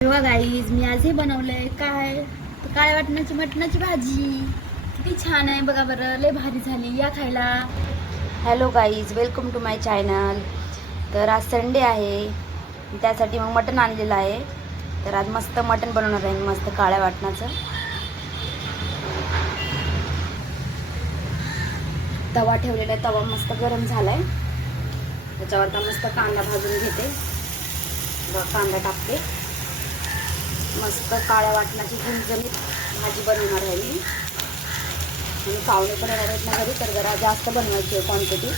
तेव्हा गाईज मी आज हे बनवलंय काय तर काळ्या वाटणाची मटणाची भाजी. किती छान आहे बघा बरं, लय भारी झाली, या खायला. Hello guys, welcome to my channel. तर आज संडे आहे, त्यासाठी मग मटण आणलेलं आहे. तर आज मस्त मटण बनवणार आहे मी, मस्त काळ्या वाटणाचं. तवा ठेवलेला आहे, तवा मस्त गरम झालाय. त्याच्यावर आता मस्त कांदा भाजून घेते. कांदा टाकते. मस्त काळ्या वाटणाची झणझणीत भाजी बनवणार आहे मी. आणि पावणे पण येणार आहेत ना घरी, तर जरा जास्त बनवायची आहे क्वांटिटी.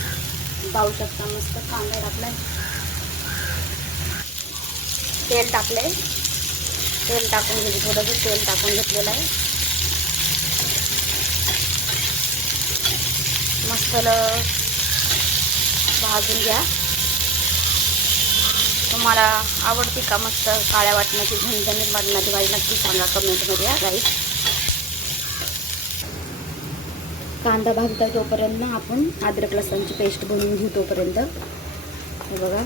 पाहू शकता मस्त कांदा टाकलाय, तेल टाकलंय. तेल टाकून घ्यायचं, थोडंसं तेल टाकून घेतलेलं आहे. मस्त भाजून घ्या. तुम्हाला आवडते का मस्त काळ्या वाटणाची झणझणीत मटणाची भाजी? नक्की सांगा कमेंटमध्ये गाईस. कांदा भाजता तोपर्यंत ना आपण अद्रक लसूणची पेस्ट बनवून घेऊ तोपर्यंत. हे बघा,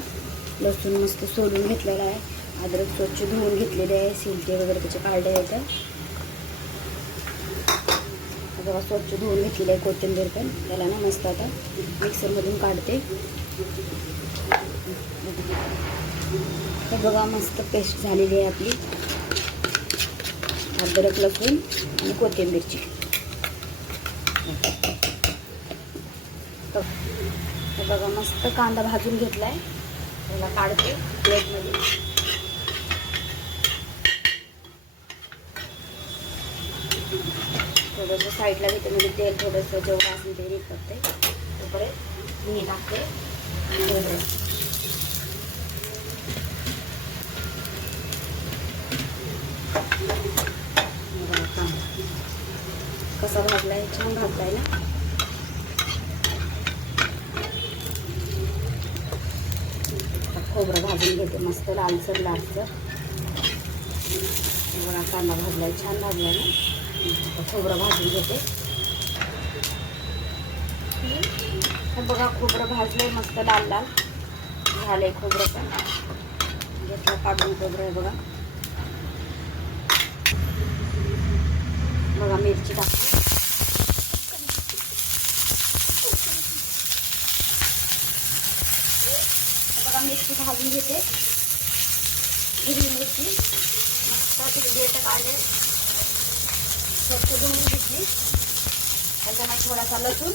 लसूण मस्त सोलून घेतलेला आहे. अद्रक स्वच्छ धुवून घेतलेले आहे, सिलटे वगैरे त्याचे काढले आहेत. बघा स्वच्छ धुवून घेतलेलं आहे. कोथिंबीर पण त्याला ना मस्त आता मिक्सरमधून काढते. हे बघा मस्त पेस्ट झालेली आहे आपली अद्रक लसूण आणि कोथिंबीरची. हे बघा मस्त कांदा भाजून घेतलाय, त्याला काढते प्लेटमध्ये. थोडंसं साईडला घेते, म्हणजे तेल थोडंसं जेवढं असेल ते करते. तोपर्यंत मी टाकते कसा भाजलाय, छान भाजलाय ना. खोबरं भाजून घेते मस्त लालसर लालसर. बघा कांदा भाजलाय, छान भाजलाय ना. खोबरं भाजून घेते. हे बघा खोबरं भाजलंय मस्त लाल लाल झालंय. खोबरं पण घेतलं काढून खोबरं. हे बघा बघा मिरची टाकते. बघा मिरची भाजून घेते, हिरवी मिरची मस्त तिथे देठ काढले, स्वच्छ धुवून घेतली. त्याच्यामध्ये थोडासा लसूण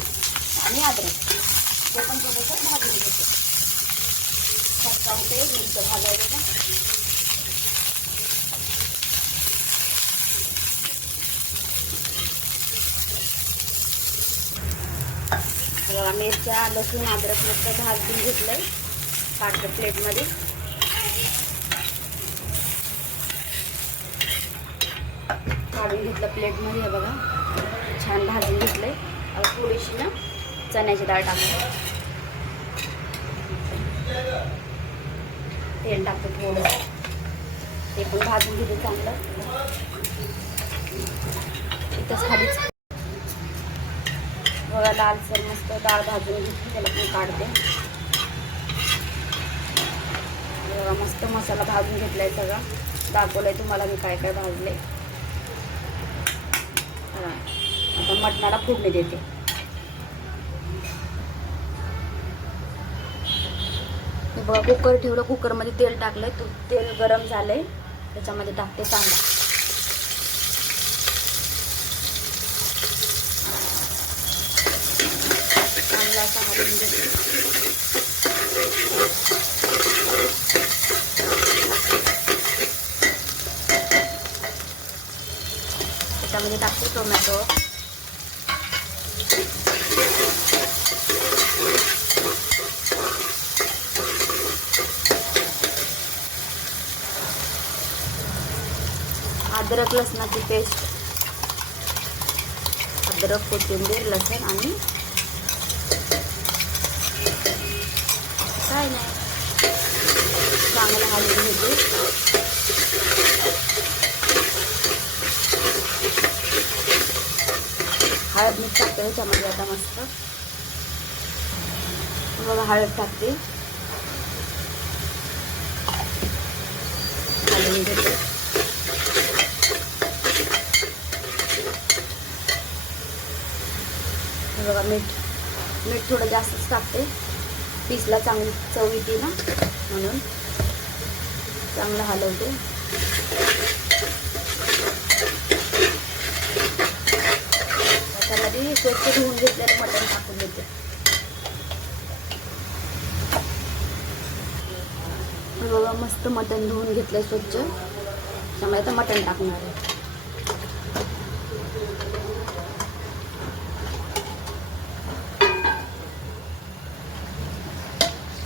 आणि अद्रक ते पण थोडंसं भाजून घेते. फक्त होते मिरची भाजायला ना. बघा मिरच्या लसूण अद्रक मस्त भाजून घेतलंय. काढते प्लेटमध्ये. काढून घेतलं प्लेटमध्ये. हे बघा छान भाजून घेतलंय. थोडीशी ना चण्याची डाळ टाकते, तेल टाकते थोडंसं, ते पण भाजून घेते चांगलं. इथंच खालीच बघा लालसर मस्त डाळ भाजून घेतली, त्याला पण काढते. बघा मस्त मसाला भाजून घेतलाय सगळा. दाखवलाय तुम्हाला मी काय काय भाजले. आता मटणाला फोडणी देते. बघा कुकर ठेवलं, कुकरमध्ये तेल टाकलंय. तेल गरम झालंय, त्याच्यामध्ये टाकते कांदा. कांदा असा हलवून घेते. त्याच्यामध्ये टाकते टोमॅटो. अद्रक लसणाची पेस्ट, अद्रक कोथिंबीर लसूण आणि काय नाही, चांगलं हलवून घेते. हळद मीठ टाकते त्याच्यामध्ये आता मस्त. बघा हळद टाकते, घालून घेते. बघा मीठ थोडं जास्तच टाकते. पीसला चांगली चव येते ना, म्हणून चांगलं हलवते. त्याच्यामध्ये स्वच्छ धुवून घेतलेलं मटण टाकून देते. बघा मस्त मटण धुवून घेतलंय स्वच्छ. त्यामुळे आता मटण टाकणार आहे.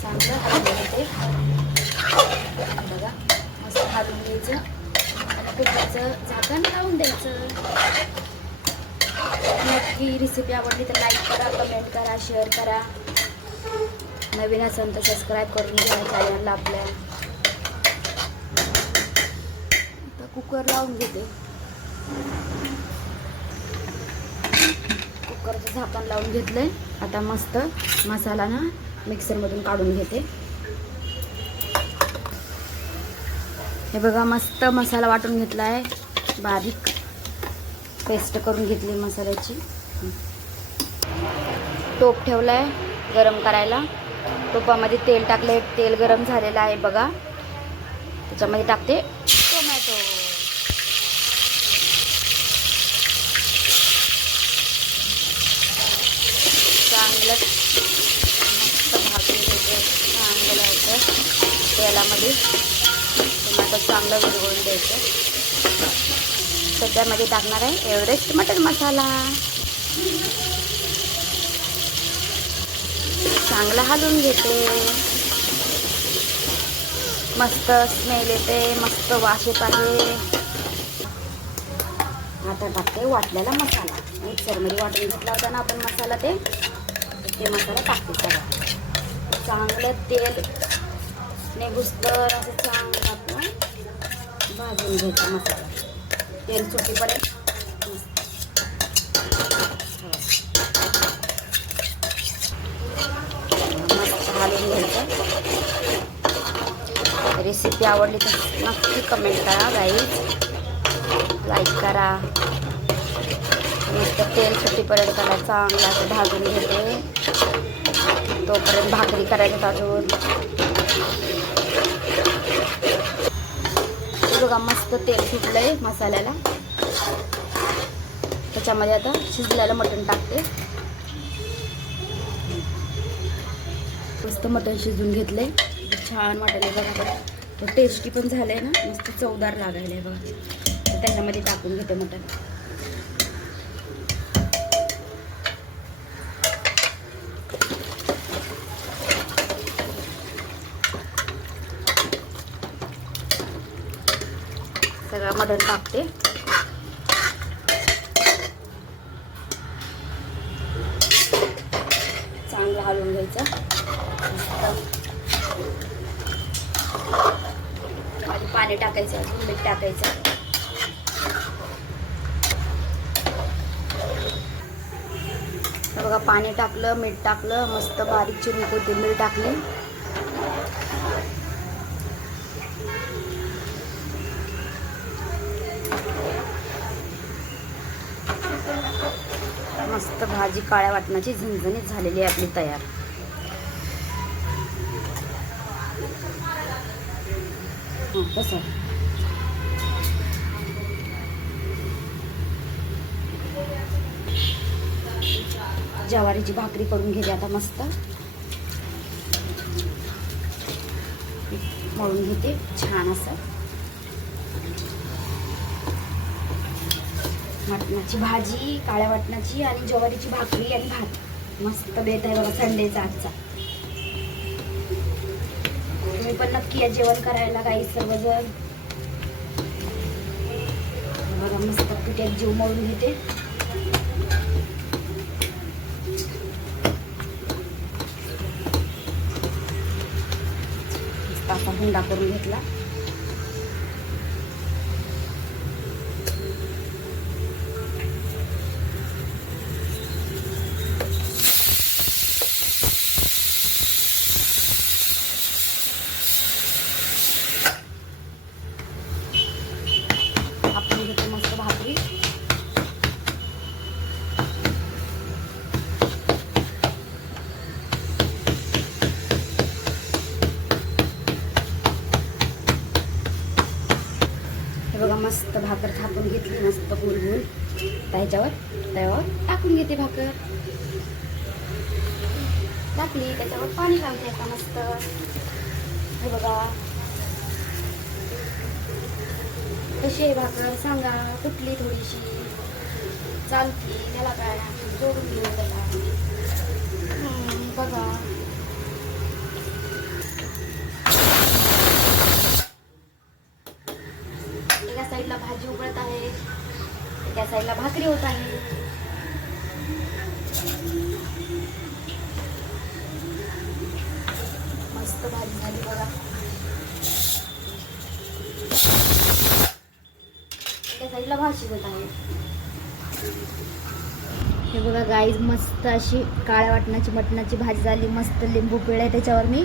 चांगलं हलवून घेते. बघा मस्त हलवून घ्यायचं आणि कुकरचं झाकण लावून द्यायचं. नक्की रेसिपी आवडली तर लाईक करा, कमेंट करा, शेअर करा. नवीन असेल तर सबस्क्राईब करून घ्या चॅनलला आपल्या. आता कुकर लावून घेते. कुकरचं झाकण लावून घेतलंय. आता मस्त मसाला ना मिक्सरमधून काढून घेते. हे बघा मस्त मसाला वाटून घेतला आहे. बारीक पेस्ट करून घेतली मसाल्याची. टोप ठेवला आहे गरम करायला. टोपामध्ये तेल टाकले. तेल गरम झालेलं आहे बघा. त्याच्यामध्ये टाकते टोमॅटो. चांगलं मस्त भाजून घ्यायचं. चांगलं व्हायचं तेलामध्ये. टोमॅटो चांगलं विरघळून द्यायचं. सध्यामध्ये टाकणार आहे एव्हरेस्ट मटन मसाला. चांगलं हलवून घेते. मस्त स्मेल येते, मस्त वास येत आहे. आता टाकते वाटलेला मसाला. मिक्सरमध्ये वाटून घेतला होता ना आपण मसाला, ते मसाला टाकते सगळा. चांगलं तेल निघुस्तर असं चांगलं आपण भाजून घ्यायचा मसाला. तेल सुटी पडेल. मस्त हलवून घ्यायचं. रेसिपी आवडली तर नक्की कमेंट करा गाईज. लाईक करा. मस्त तेल सुटीपर्यंत त्याला चांगलं असं भाजून घेते. तोपर्यंत भाकरी करायचं अजून. बघा मस्त तेल सुटलंय मसाल्याला. त्याच्यामध्ये आता शिजलेलं मटण टाकते. मस्त मटण शिजून घेतले. छान वाटायला बघा. टेस्टी पण झालंय ना, मस्त चवदार लागायला बघा. त्याच्यामध्ये टाकून घेते मटण. सगळं मटण टाकते. चांगलं हलवून घ्यायचं. आणि पाणी टाकायचं, अजून मीठ टाकायचं. बघा पाणी टाकलं, मीठ टाकलं, मस्त बारीक चिरून कोथिंबीर टाकली. मस्त भाजी काळ्या वाटणाची झणझणीत झालेली आहे आपली तयार. कसं ज्वारीची भाकरी करून घेते आता. मस्त मळून घेते छान असं. मटणाची भाजी, काळ्या वाटणाची आणि ज्वारीची भाकरी आणि भात. मस्त बेत आहे बघा संडेचा आजचा. तुम्ही पण नक्की या जेवण करायला काही सर्वजण. बघा मस्त पिठ्यात जीव मळून घेते. असा हुंडा करून घेतला. थापून घेते मस्त भाकरी. हे बघा मस्त भाकर थापून घेतली मस्त गोल गोल. त्याच्यावर टाकून घेते भाकर. टाकली त्याच्यावर पाणी लावते आता मस्त. हे बघा कशी आहे भाकर सांगा, कुठली थोडीशी चालती त्याला काय जोडून घेऊ त्याला. बघा एका साईडला भाजी उकळत आहे, एका साईडला भाकरी होत आहे. मस्त भाजी झाली बघा. एका साईडला भात शिजत आहे. हे बघा गाईज मस्त अशी काळ्या वाटणाची मटणाची भाजी झाली. मस्त लिंबू पिळाय त्याच्यावर. मी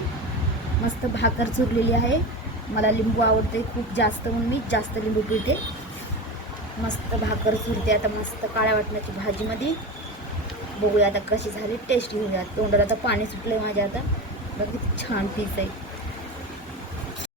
मस्त भाकर चुरलेली आहे. मला लिंबू आवडते खूप जास्त म्हणून मी जास्त लिंबू पिळते. मस्त भाकर चुरते आता मस्त काळ्या वाटणाची भाजीमध्ये. बघूया आता कशी झाली, टेस्ट घेऊया. तोंडाला आता पाणी सुटलंय माझ्या आता. बघा किती छान पीस आहे.